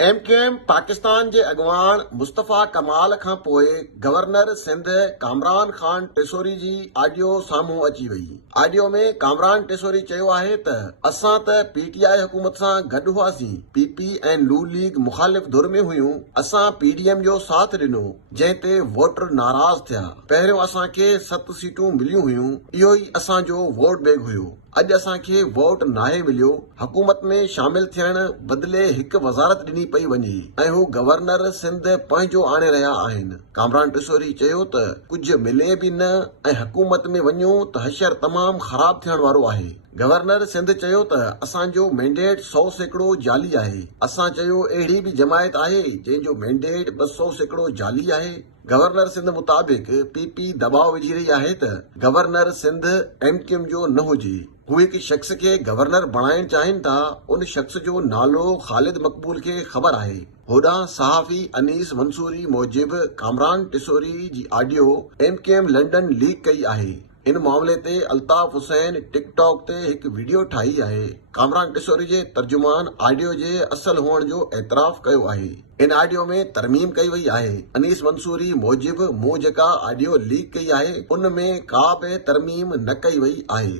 एमक्यूएम पाकिस्तान जे अॻवान मुस्तफ़ा कमाल खां पोइ गवर्नर सिंध कामरान खान टिसोरी जी ऑडियो साम्हूं अची वई। ऑडियो में कामरान टिसोरी चयो आहे त असां त पीटीआई हुकूमत सां गॾु हुआसीं, पीपी ऐं नून लीग मुखालिफ़ धुर में हुयूं। असां पीडीएम जो साथ ॾिनो, जंहिं ते वोटर नाराज़ थिया। पहिरियों असांखे 7 सीटूं मिलियूं हुयूं, इहो ई असांजो वोट बैग हुयो। अॼु असांखे वोट नाहे मिलियो। हुकूमत में शामिल थियण बदिले हिकु वज़ारत ॾिनी पई वञे ऐं हू गवर्नर सिंध पंहिंजो आणे रहिया आहिनि। कामरान टिसोरी चयो त कुझु मिले बि न ऐं हुकूमत में वञूं त हशर तमामु ख़राब थियण वारो आहे। गवर्नर सिंध चयो त असांजो मैंडेट 100% जाली आहे। असां चयो अहिड़ी बि जमायत आहे जंहिंजो मैंडेट 200% जाली आहे। गवर्नर सिंध मुताबिक़ पीपी दबाव विझी रही आहे त गवर्नर सिंध एमक्यूएम जो न हुजे। हू हिकु शख़्स खे गवर्नर बणाइण चाहिनि था। उन शख़्स जो नालो ख़ालिद मक़बूल खे ख़बर आहे। होॾां सहाफ़ी अनीस मंसूरी मूजिब कामरान टिसोरी जी ऑडियो एमक्यूएम लंडन लीक कई आहे। इन मामले ते अल्ताफ हुसैन टिकटॉक ते हिकु वीडियो ठाही आहे। कामरान टिसोरी जे तर्जुमान ऑडियो जे असल हुअण जो एतराफ़ कयो आहे। इन ऑडियो में तरमीम कई वई आहे। अनीस मंसूरी मूजिब मूं जेका ऑडियो लीक कई आहे उन में का बि तरमीम न कई वई आहे।